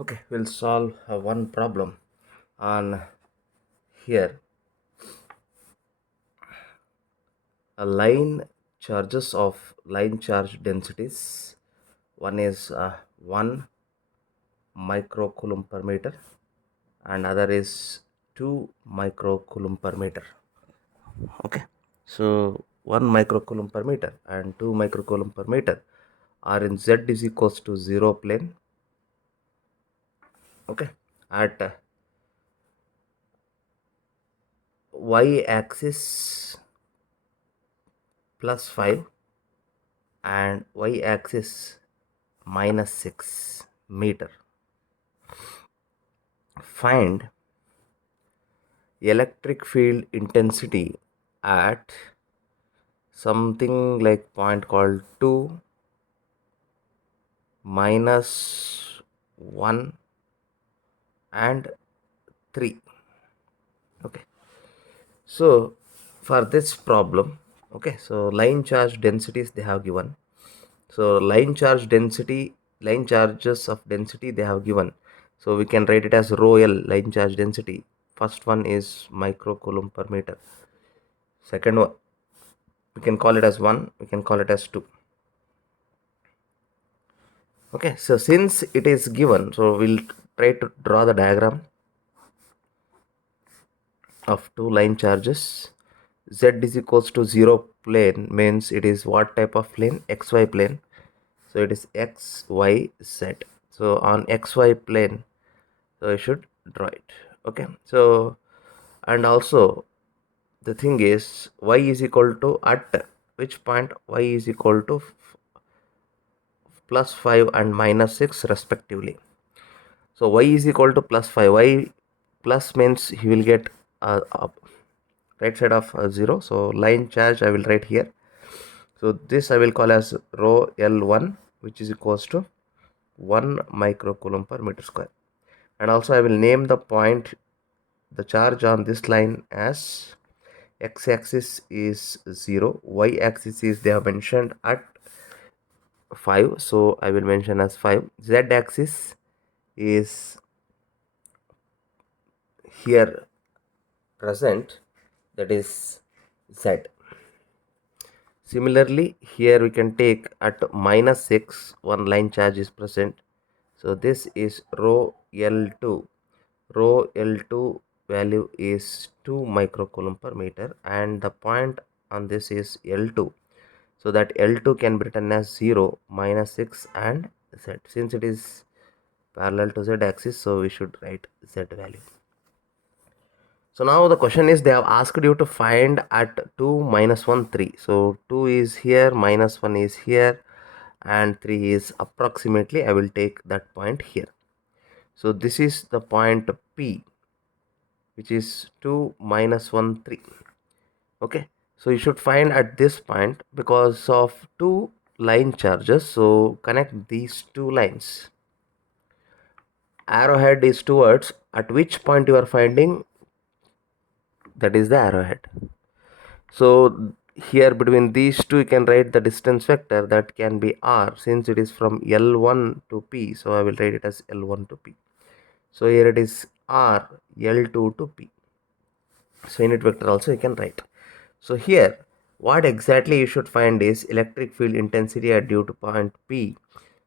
Okay, we'll solve one problem on here. A line charges of line charge densities. One is 1 microcoulomb per meter and other is 2 microcoulomb per meter. Okay, so 1 microcoulomb per meter and 2 microcoulomb per meter are in z is equals to 0 plane. Okay, at y axis plus 5 and y axis minus 6 meter. Find electric field intensity at something like point called 2 minus 1 and 3. Okay, so for this problem, okay, so line charge densities they have given. So line charges of density they have given. So we can write it as rho L, line charge density. First one is microcoulomb per meter. Second one, we can call it as 1, we can call it as 2. Okay, so since it is given, so we'll try to draw the diagram of two line charges. Z is equals to 0 plane means it is what type of plane? XY plane. So it is X, Y, Z. So on XY plane, so I should draw it. Okay, so and also the thing is y is equal to at which point y is equal to plus 5 and minus 6 respectively. So y is equal to plus 5. Y plus means he will get right side of 0. So line charge I will write here. So this I will call as rho L1, which is equals to 1 microcoulomb per meter square. And also I will name the point, the charge on this line as x-axis is 0, y-axis is they have mentioned at 5, so I will mention as 5. Z-axis is here present, that is Z. Similarly, here we can take at minus 6, one line charge is present. So this is rho L2. Rho L2 value is 2 microcoulomb per meter and the point on this is L2. So that L2 can be written as 0, minus 6 and Z. Since it is parallel to Z axis, so we should write Z value. So now the question is they have asked you to find at 2 minus 1 3. So 2 is here, minus 1 is here and 3 is approximately, I will take that point here. So this is the point P, which is 2 minus 1 3. Okay, so you should find at this point because of two line charges, so connect these two lines. Arrowhead is towards at which point you are finding, that is the arrowhead. So here between these two you can write the distance vector, that can be r, since it is from L1 to P, so I will write it as L1 to P. So here it is r L2 to P. So unit vector also you can write. So here what exactly you should find is electric field intensity at due to point P.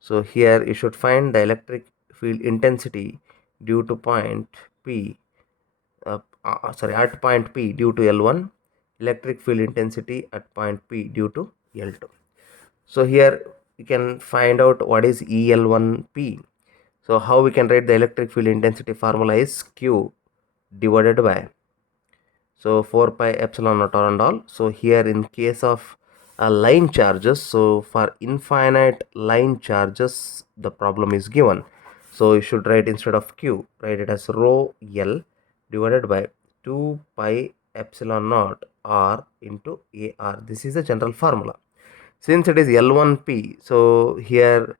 So here you should find the electric field intensity due to point P, at point P due to L1, electric field intensity at point P due to L2. So here you can find out what is EL1P. So how we can write the electric field intensity formula is Q divided by, so 4 pi epsilon naught and all. So here in case of line charges, so for infinite line charges the problem is given, so you should write instead of Q, write it as rho L divided by 2 pi epsilon naught R into AR. This is the general formula. Since it is L1P, so here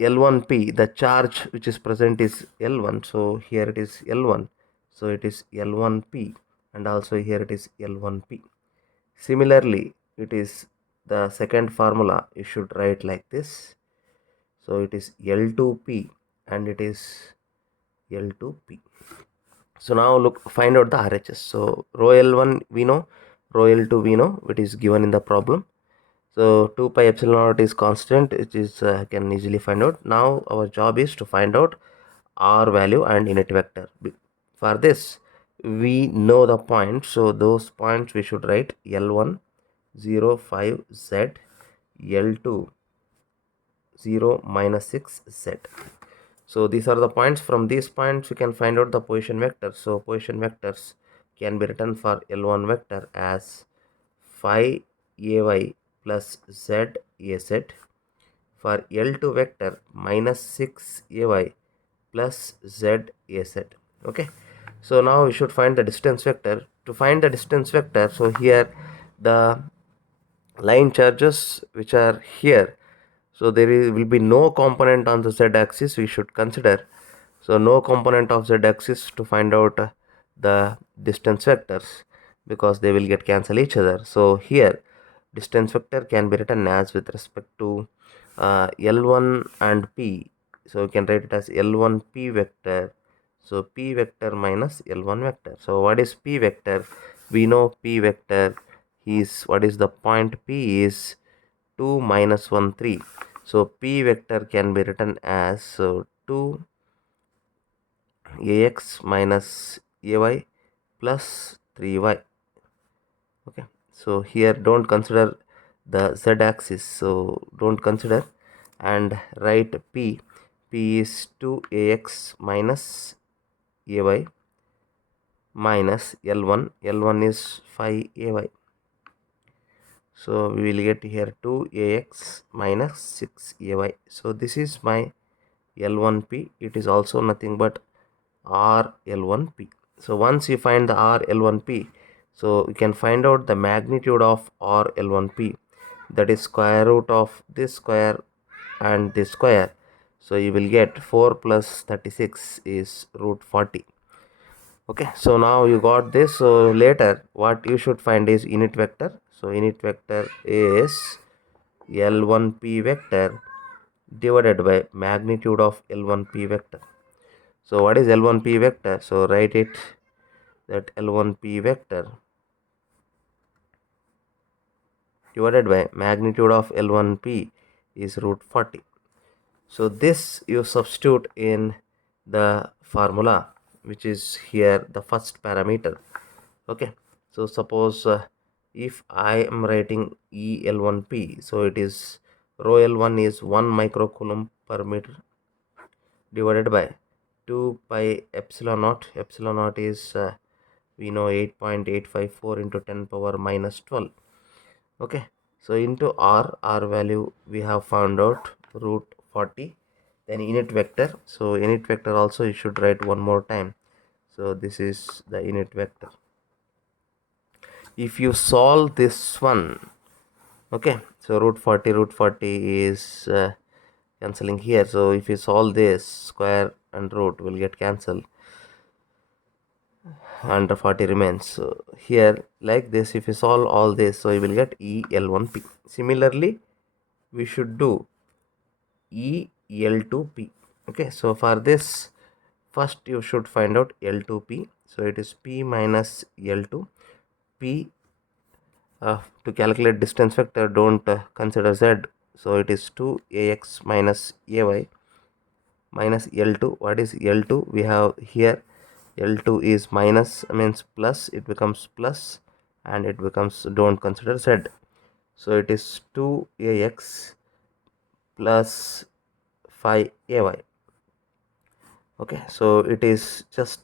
L1P, the charge which is present is L1, so here it is L1, so it is L1P, and also here it is L1P. Similarly, it is the second formula you should write like this, so it is L2P and it is L2P. So now look, find out the RHS. So rho L1 we know, rho L2 we know, it is given in the problem. So 2 pi epsilon naught is constant, which is can easily find out. Now our job is to find out R value and unit vector. For this we know the points, so those points we should write L1 0 5 Z, L2 0 minus 6 Z. So these are the points. From these points we can find out the position vectors. So position vectors can be written for L1 vector as phi ay plus z az, for L2 vector minus 6 ay plus z az. Okay, so now we should find the distance vector. To find the distance vector, so here the line charges which are here, so will be no component on the z axis we should consider. So no component of z axis to find out the distance vectors, because they will get cancel each other. So here distance vector can be written as with respect to L1 and P. So you can write it as L1P vector. So P vector minus L1 vector. So what is P vector? We know P vector is, what is the point P is 2 minus 1 3. So P vector can be written as 2 ax minus ay plus 3y. Okay, so here don't consider the z axis, so don't consider, and write P is 2ax minus ay minus L1 is 5ay. So we will get here 2ax minus 6ay. So this is my L1P. It is also nothing but RL1P. So once you find the RL1P, so you can find out the magnitude of RL1P, that is square root of this square and this square. So you will get 4 plus 36 is root 40. Okay, so now you got this. So later what you should find is unit vector. So unit vector is L1P vector divided by magnitude of L1P vector. So what is L1P vector? So write it that L1P vector divided by magnitude of L1P is root 40. So this you substitute in the formula, which is here the first parameter. Okay, so suppose if I am writing EL1P, so it is rho L1 is 1 microcoulomb per meter divided by 2 pi epsilon naught. Epsilon naught is we know 8.854 into 10 power minus 12. Okay, so into r value we have found out root 40. Then unit vector, so unit vector also you should write one more time. So this is the unit vector. If you solve this one, okay, so root 40 is cancelling here. So if you solve this, square and root will get cancelled, under 40 remains. So here like this, if you solve all this, so you will get EL1P. Similarly we should do EL2P. Okay, so for this first you should find out L2P. So it is P minus L2. P to calculate distance vector, don't consider z, so it is 2ax minus ay minus L2. What is L2? We have here L2 is minus, means plus, it becomes plus, and it becomes, don't consider z, so it is 2ax plus 5ay. Okay, so it is just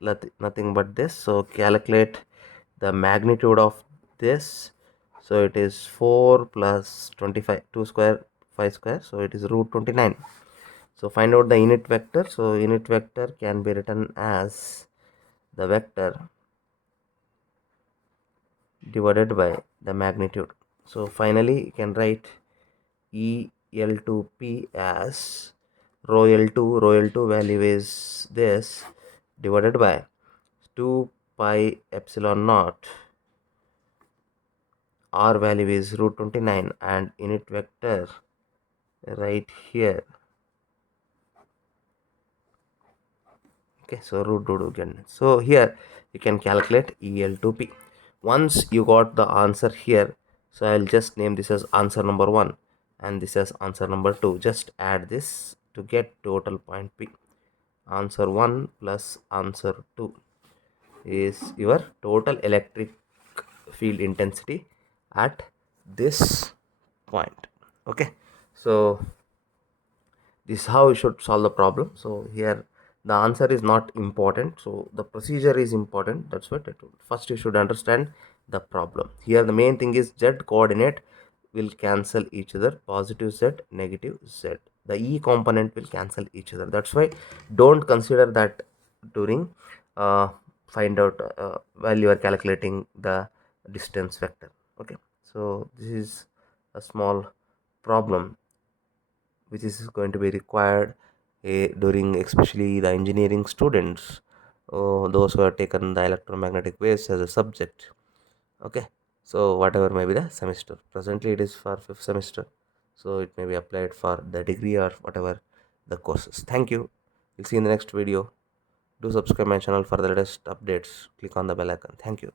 nothing but this. So calculate the magnitude of this. So it is 4 plus 25, 2 square 5 square, so it is root 29. So find out the unit vector. So unit vector can be written as the vector divided by the magnitude. So finally you can write EL2P as rho L2 value is this, divided by 2 pi epsilon naught, R value is root 29, and unit vector right here Okay, so root 2 to get. So here you can calculate EL2P. Once you got the answer here, so I'll just name this as answer number 1 and this as answer number 2. Just add this to get total point P. Answer 1 plus answer 2 is your total electric field intensity at this point. Okay, so this is how you should solve the problem. So here the answer is not important, so the procedure is important. That's what I told. First you should understand the problem. Here the main thing is z coordinate will cancel each other, positive z, negative z. The e component will cancel each other. That's why don't consider that during find out while you are calculating the distance vector. Okay, so this is a small problem which is going to be required during especially the engineering students, those who have taken the electromagnetic waves as a subject. Okay, so whatever may be the semester, presently it is for 5th semester, so it may be applied for the degree or whatever the courses. Thank you, we'll see you in the next video. Do subscribe my channel for the latest updates. Click on the bell icon. Thank you.